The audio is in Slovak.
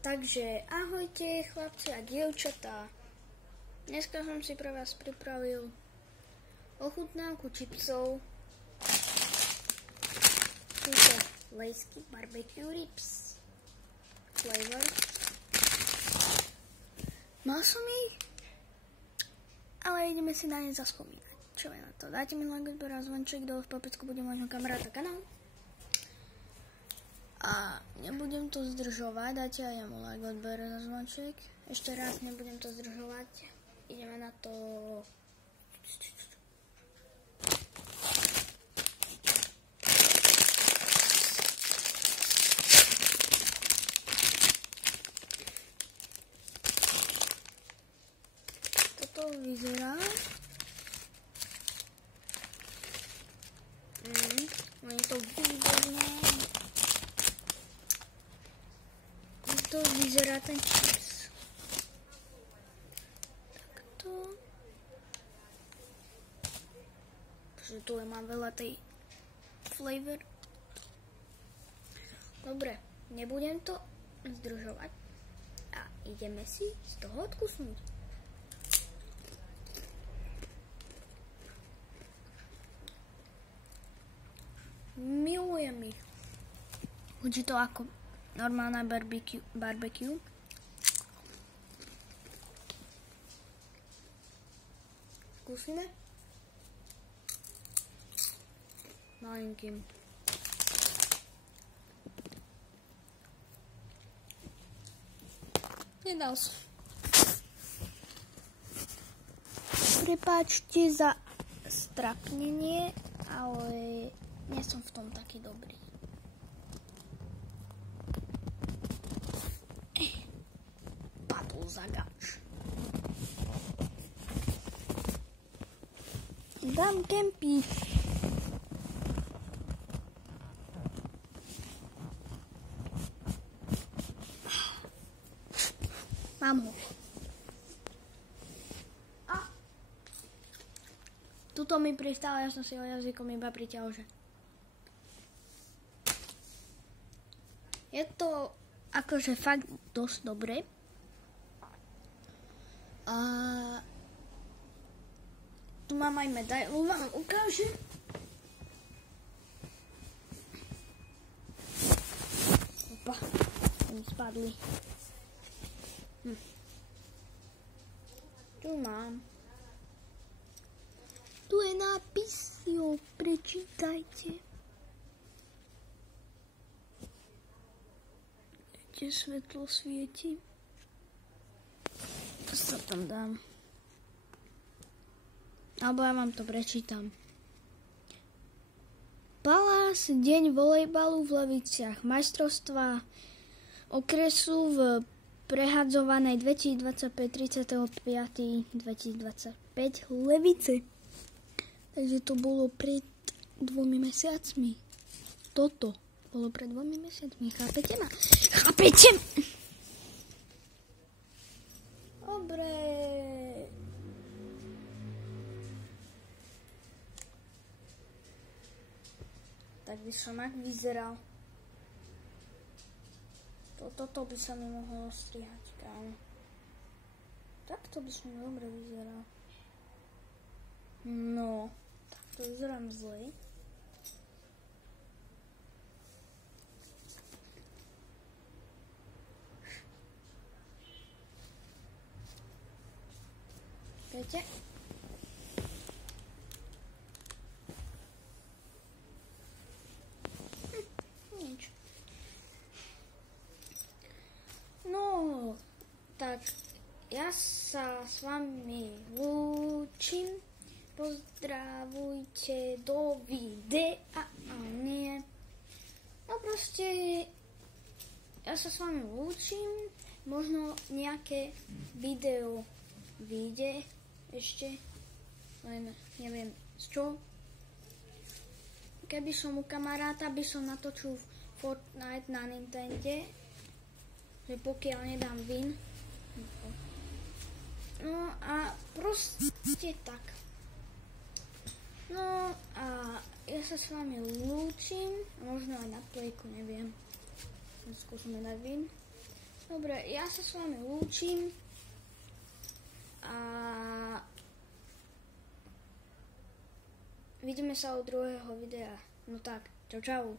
Takže ahojte chlapci a dievčatá. Dneska som si pre vás pripravil ochutnávku čipsov. Sú to Lejsky barbecue ribs flavor. Mal som ich, ale ideme si na ne zaspomínať. Čo je na to? Dajte mi like, odber a zvonček, dole v popecku bude môjho kamaráta kanál. A nebudem to zdržovať, dajte aj jemu like, odber a zvonček. Ešte raz, nebudem to zdržovať. Ideme na to. Toto vyzerá. Je to výborné. To vyzerá ten chips. Takto. Takže tu mám veľa tej flavor. Dobre, nebudem to zdržovať. A ideme si z toho odkusnúť. Milujem ich. Chutí to ako normálna barbecue. Skúsime. Malinkým. Nedal som. Prepáčte za strapnenie, ale nie som v tom taký dobrý. Padol za gauč. Dám kempík. Mám ho. A tuto mi pristáva, ja som si ho jazykom iba priťahol, že je to akože fakt dosť dobre. A tu mám aj medailu, vám ukážem. Opa, oni spadli. Tu mám. Tu je nápis, jo, prečítajte. Kde svetlo svieti? To sa tam dám. Alebo ja vám to prečítam. Palás, deň volejbalu v Leviciach. Majstrovstvá okresu v prehadzovanej 2025-35-2025 Levice. Takže to bolo pred 2 mesiacmi. Toto bolo pred 2 mesiacmi. Chápete ma? Chápete? Dobre. Tak by som ak vyzeral. Toto by sa mi mohlo strihať, kámo. Takto by som dobre vyzeral. No, takto vyzerám zle. Viete? Nič. No, tak ja sa s vami lúčim. Pozdravujte do videa. A nie. No proste, ja sa s vami lúčim. Možno nejaké video vyjde ešte. Len neviem z čo. Keby som u kamaráta, by som natočil Fortnite na Nintende. Že pokiaľ nedám win. No a proste tak. No a ja sa s vami lúčim. Možno aj na plejku, neviem. Skúsime dať win. Dobre, ja sa s vami lúčim a vidíme sa od druhého videa. No tak, čau.